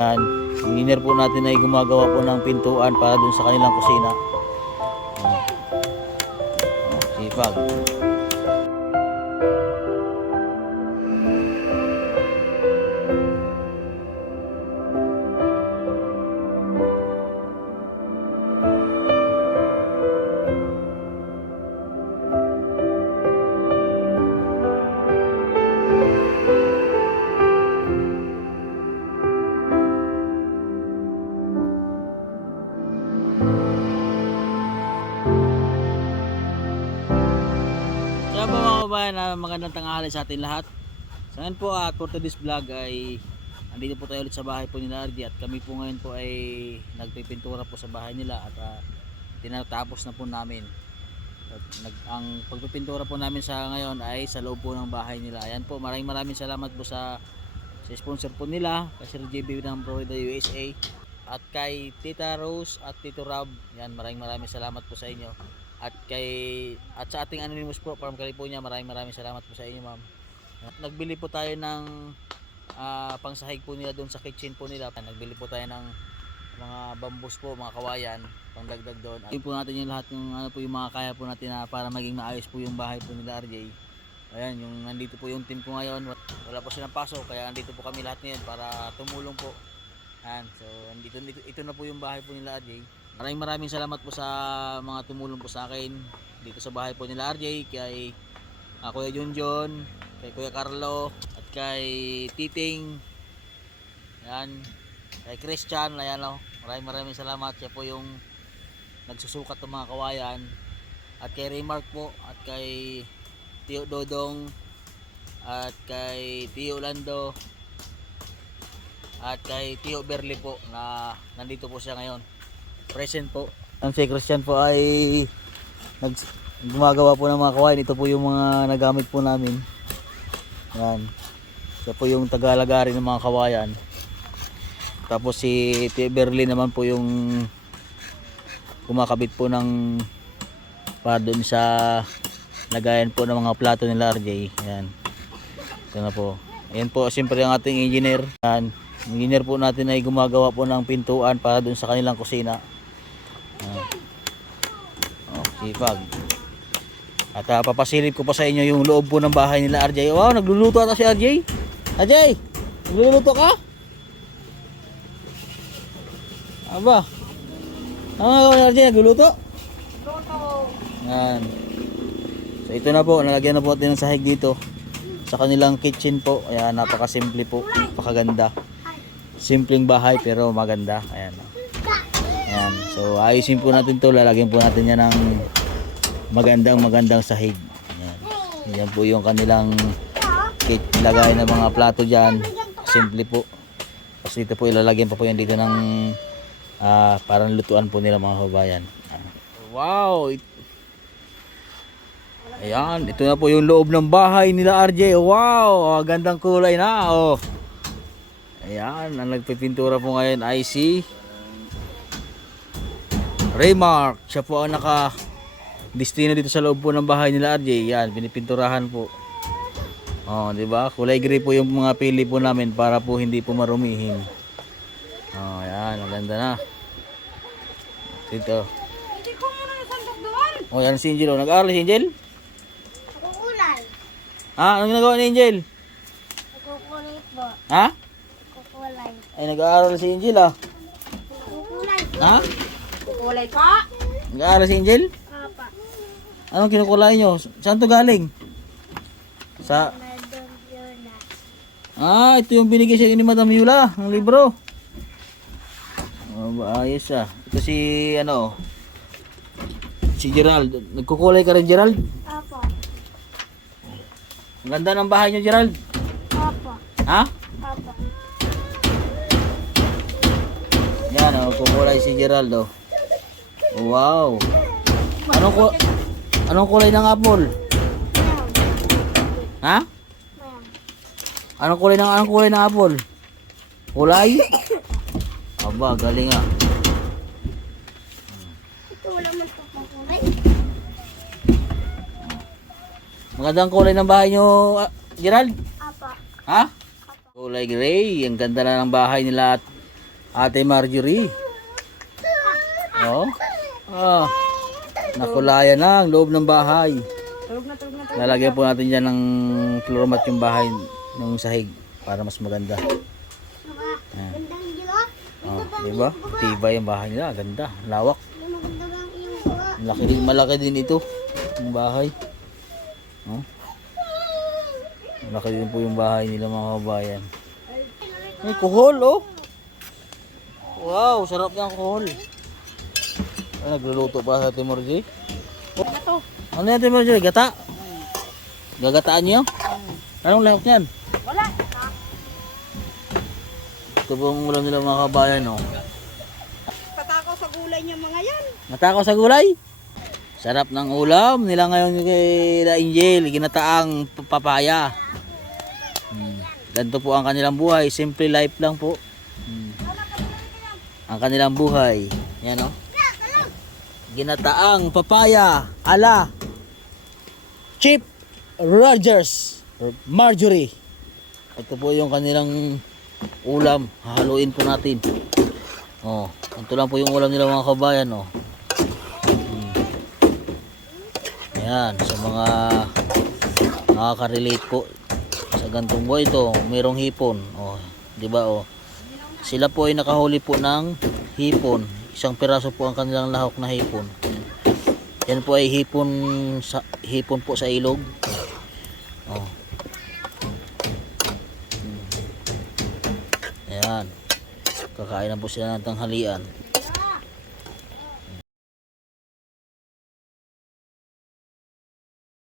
Yan, yung engineer po natin ay gumagawa po ng pintuan para dun sa kanilang kusina. Yan. Oh, sipag. Kaya po mga kabayan, magandang tanghali sa atin lahat. So ngayon po for today's vlog ay andito po tayo ulit sa bahay po nila RJ at kami po ngayon po ay nagpipintura po sa bahay nila at tinatapos na po namin. At ang pagpipintura po namin sa ngayon ay sa loob po ng bahay nila. Ayan po, maraming salamat po sa sponsor po nila, kay Sir JB ng Florida USA at kay Tita Rose at Tito Rob. Yan, maraming salamat po sa inyo. At sa ating anonymous po from California, maraming salamat po sa inyo, ma'am. Nagbili po tayo ng pangsahig po nila doon sa kitchen po nila. Nagbili po tayo ng mga bambus po, mga kawayan, pangdagdag doon. Ayun po natin yung lahat ng ano po yung mga kaya po natin para maging maayos po yung bahay po nila RJ. Ayan, yung nandito po yung team ko ngayon. Wala po silang pasok, kaya nandito po kami lahat ngayon para tumulong po. Ayan, so ito na po yung bahay po nila RJ. Maraming salamat po sa mga tumulong po sa akin dito sa bahay po nila RJ, kay Kuya Junjun, kay Kuya Carlo at kay Titing. Yan, kay Christian. Ayan o, maraming salamat. Siya po yung nagsusukat ng mga kawayan. At kay Raymark po, at kay Tio Dodong, at kay Tio Lando, at kay Tio Berli po na nandito po siya ngayon. Present po. Ang si Christian po ay gumagawa po ng mga kawayan. Ito po yung mga nagamit po namin. Yan. Siya po yung tagalagari ng mga kawayan. Tapos si Tio Berli naman po yung kumakabit po ng para doon sa lagayan po ng mga plato nila RJ. Yan. Ito na po. Ayan po, siyempre ang ating engineer. Yan. Ang engineer po natin ay gumagawa po ng pintuan para doon sa kanilang kusina. Oh, sipag. At papasilip ko pa sa inyo yung loob po ng bahay nila RJ. Wow, nagluluto ata si RJ. RJ, nagluluto ka? Aba. RJ, nagluluto? Yan. So ito na po, nalagyan na po natin ng sahig dito sa kanilang kitchen po. Ayan, napakasimple po, napakaganda. Simpleng bahay pero maganda. Ayan. Ayan. So ayusin po natin to, lalagyan po natin yan ng magandang sahig. Ayan. Yan po yung kanilang lagay ng mga plato dyan. Simple po. Tapos dito po ilalagyan pa po yan dito ng parang lutuan po nila mga kabayan. Wow! Ayan, ito na po yung loob ng bahay nila RJ. Wow! Gandang kulay na. Oh. Ayan, ang nagpipintura po ngayon ay si Raymark. Siya po ang naka-destino dito sa loob po ng bahay nila RJ. Yan, pinipinturahan po. Oh, di ba? Kulay gray po yung mga pili po namin para po hindi po marumihin. Oh, yan, maganda na. Dito. Hindi ko muna nasandok doon. Oh, yan si Angel. Oh. Nag-aaral si Angel? Nagkukulay. Ha? Anong ginagawa ni Angel? Nagkukulay po. Ha? Nagkukulay. Ay, nag-aaral si Angel ah. Nagkukulay. Ha? Nagkukulay pa? Nag-aaral si Angel? Papa. Anong kinukulay nyo? Saan to galing? Sa... ito yung binigay sa ni Madam Yula, ng libro. Oh, ayos ah. Ito si, si Gerald. Nagkukulay ka rin, Gerald? Papa. Ang ganda ng bahay nyo, Gerald. Papa. Ha? Papa. Yan, nagkukulay si Gerald, oh. Wow. Anong kulay ng apple? Ha? Anong kulay ng apple? Kulay? Aba, galing ah. Ito wala man ito pang kulay. Magandang kulay ng bahay nyo, Gerald? Papa. Ha? Kulay gray. Ang ganda na ng bahay nila at Ate Marjorie. Oh. Ah. Nakulayan na ang loob ng bahay. Tulog na, tulog na. Lalagyan po natin dyan ng floor mat yung bahay ng sahig para mas maganda. Gandang gila. Oh, diba? Tibay yung bahay nila. Ganda. Lawak. Maganda ba ang iyong kuha? Malaki din ito. Yung bahay. Oh. Malaki din po yung bahay nila mga kabayan. May kuhol oh. Wow, sarap ng kuhol. Ay, nagluluto pa sa Ate Marjorie. Ano to? Ano yan Ate Marjorie? Gata? Gagataan niyo? Anong lahok niyan? Wala. Ito po ang ulam nila mga kabayan oh. Patakaw sa gulay niya mga yan. Natakaw sa gulay? Sarap ng ulam nila ngayon kay La Angel, ginataang papaya. Ganito po ang kanilang buhay, simple life lang po. Ang kanilang buhay. Yan oh. Ginataang papaya ala Chip Rogers or Marjorie. Ito po yung kanilang ulam, hahaluin po natin. Oh, ito lang po yung ulam nila mga kabayan oh. Ayan, sa mga nakaka-relate po sa gantong buhay ito, mayroong hipon. Oh, 'di ba oh? Sila po ay nakahuli po ng hipon. Isang piraso po ang kanilang lahok na hipon. Yan po ay hipon po sa ilog. Oh. Ayan. Kakain na po sila ng tanghalian.